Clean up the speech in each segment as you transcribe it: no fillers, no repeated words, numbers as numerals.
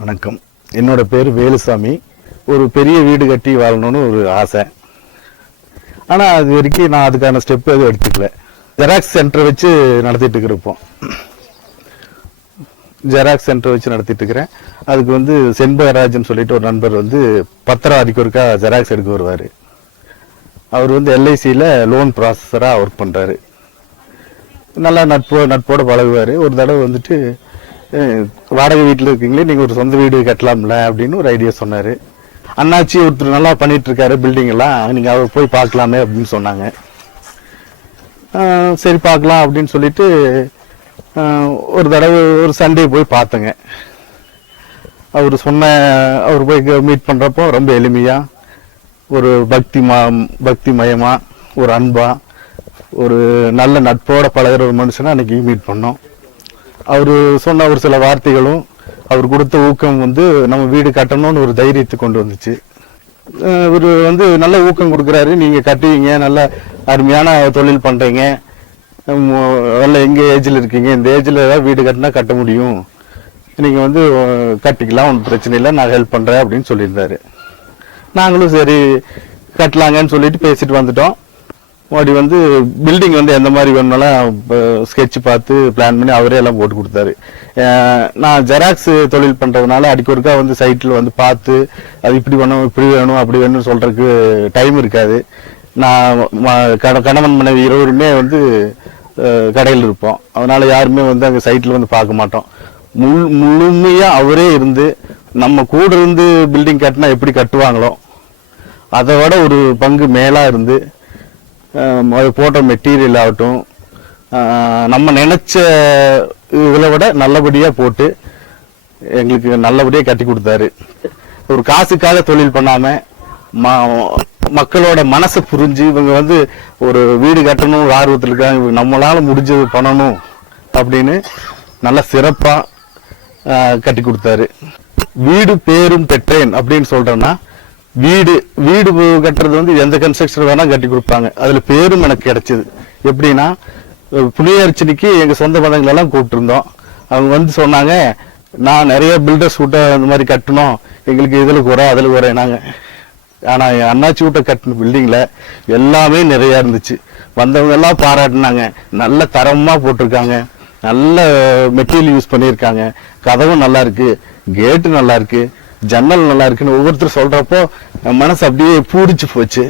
வணக்கம். என்னோட பேர் வேலுசாமி. ஒரு பெரிய வீடு கட்டி வாழணும்னு ஒரு ஆசை. ஆனால் அது வரைக்கும் நான் அதுக்கான ஸ்டெப் எதுவும் எடுத்துக்கல. ஜெராக்ஸ் சென்டர் வச்சு நடத்திட்டு இருக்கிறப்போம். ஜெராக்ஸ் சென்டர் வச்சு நடத்திட்டு இருக்கிறேன். அதுக்கு செண்பகராஜன் சொல்லிட்டு ஒரு நண்பர் 10 அடிக்கு ஒருக்கா ஜெராக்ஸ் எடுக்க வருவார். அவர் எல்ஐசியில் லோன் ப்ராசஸராக ஒர்க் பண்ணுறாரு. நல்லா நட்போடு பழகுவார். ஒரு தடவை வாடகை வீட்டில் இருக்கீங்களே, நீங்கள் ஒரு சொந்த வீடு கட்டலாம்ல அப்படின்னு ஒரு ஐடியா சொன்னார். அண்ணாச்சி ஒருத்தர் நல்லா பண்ணிட்டு இருக்காரு பில்டிங் எல்லாம், நீங்கள் அவர் போய் பார்க்கலாமே அப்படின்னு சொன்னாங்க. சரி பார்க்கலாம் அப்படின்னு சொல்லிட்டு ஒரு தடவை ஒரு சண்டே போய் பார்த்தேங்க. அவர் போய் மீட் பண்ணுறப்போ ரொம்ப எளிமையாக, ஒரு பக்தி மயமாக, ஒரு அன்பா, ஒரு நல்ல நட்போட பழகிற ஒரு மனுஷனை அன்னைக்கு மீட் பண்ணோம். அவர் சொன்ன ஒரு சில வார்த்தைகளும் அவர் கொடுத்த ஊக்கம் நம்ம வீடு கட்டணும்னு ஒரு தைரியத்தை கொண்டு வந்துச்சு. இவர் நல்ல ஊக்கம் கொடுக்குறாரு. நீங்கள் கட்டுவீங்க, நல்ல அருமையான தொழில் பண்ணுறீங்க, நல்ல எங்கே ஏஜில் இருக்கீங்க, இந்த ஏஜில் ஏதாவது வீடு கட்டினா கட்ட முடியும், நீங்கள் கட்டிக்கலாம், ஒன்றும் பிரச்சனை இல்லை, நான் ஹெல்ப் பண்ணுறேன் அப்படின்னு சொல்லியிருந்தாரு. நாங்களும் சரி கட்டலாங்கன்னு சொல்லிட்டு பேசிட்டு வந்துட்டோம். மறுபடி பில்டிங் எந்த மாதிரி வேணும்னாலும் ஸ்கெட்ச் பார்த்து பிளான் பண்ணி அவரே எல்லாம் போட்டு கொடுத்தாரு. நான் ஜெராக்ஸ் தொழில் பண்ணுறதுனால அடிக்க ஒருக்கா சைட்டில் பார்த்து அது இப்படி வேணும், இப்படி வேணும், அப்படி வேணும்னு சொல்கிறதுக்கு டைம் இருக்காது. நான் கணவன் மனைவி இருவருமே கடையில் இருப்போம். அதனால் யாருமே அங்கே சைட்டில் பார்க்க மாட்டோம். முழுமையாக அவரே இருந்து நம்ம கூட இருந்து பில்டிங் கட்டினா எப்படி கட்டுவாங்களோ அதை விட ஒரு பங்கு மேலாக இருந்து போட்ட மெட்டீரியல் ஆகட்டும், நம்ம நினைச்ச இதில் விட நல்லபடியாக போட்டு எங்களுக்கு நல்லபடியாக கட்டி கொடுத்தாரு. ஒரு காசுக்காக தொழில் பண்ணாமல் மக்களோட மனசை புரிஞ்சு இவங்க ஒரு வீடு கட்டணும் ஆர்வத்தில் இருக்காங்க, இவங்க நம்மளால முடிஞ்சது பண்ணணும் அப்படின்னு நல்லா சிறப்பாக கட்டி கொடுத்தாரு. வீடு பேரும் பெற்றேன் அப்படின்னு சொல்றேன்னா, வீடு கட்டுறது எந்த கன்ஸ்ட்ரக்ஷன் வேணா கட்டி கொடுப்பாங்க. அதுல பேரும் எனக்கு கிடைச்சது. எப்படின்னா, புளியர்ச்சனைக்கு எங்க சொந்த பந்தங்கள் எல்லாம் கூப்பிட்டு இருந்தோம். அவங்க சொன்னாங்க, நான் நிறைய பில்டர்ஸ் வீட்டை அந்த மாதிரி கட்டணும், எங்களுக்கு இதுல குறை அதுல குறைனாங்க. ஆனா அண்ணாச்சி வீட்டை கட்டின பில்டிங்ல எல்லாமே நிறைய இருந்துச்சு. வந்தவங்க எல்லாம் பாராட்டினாங்க. நல்ல தரமா போட்டிருக்காங்க, நல்ல மெட்டீரியல் யூஸ் பண்ணியிருக்காங்க, கதவும் நல்லா இருக்கு, கேட்டு நல்லா இருக்கு, ஜன்னல் நல்லா இருக்குன்னு ஒவ்வொருத்தரும் சொல்றப்போ மனசு அப்படியே பூரிச்சு போச்சு.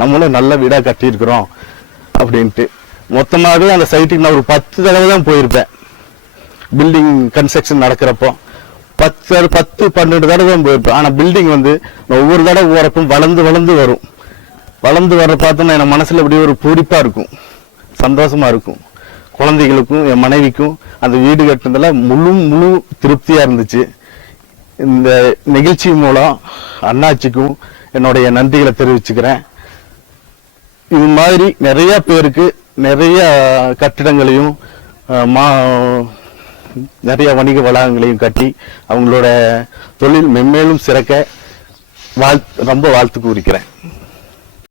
நம்மளும் நல்ல வீடா கட்டியிருக்கிறோம் அப்படின்ட்டு. மொத்தமாகவே அந்த சைட்டுக்கு நான் ஒரு 10 தடவை தான் போயிருப்பேன். பில்டிங் கன்ஸ்ட்ரக்ஷன் நடக்கிறப்போ 10-12 தடவை தான் போயிருப்பேன். ஆனா பில்டிங் ஒவ்வொரு தடவை போறப்போ வளர்ந்து வரும். வளர்ந்து வர பார்த்தோன்னா என் மனசுல அப்படியே ஒரு பூரிப்பா இருக்கும், சந்தோஷமா இருக்கும். குழந்தைகளுக்கும் என் மனைவிக்கும் அந்த வீடு கட்டுனதுல முழு திருப்தியா இருந்துச்சு. இந்த நிகழ்ச்சி மூலம் அண்ணாச்சிக்கும் என்னுடைய நன்றிகளை தெரிவிச்சுக்கிறேன். இது மாதிரி நிறைய பேருக்கு நிறைய கட்டிடங்களையும் நிறைய வணிக வளாகங்களையும் கட்டி அவங்களோட தொழில் மென்மேலும் சிறக்க ரொம்ப வாழ்த்து கூறுகிறேன்.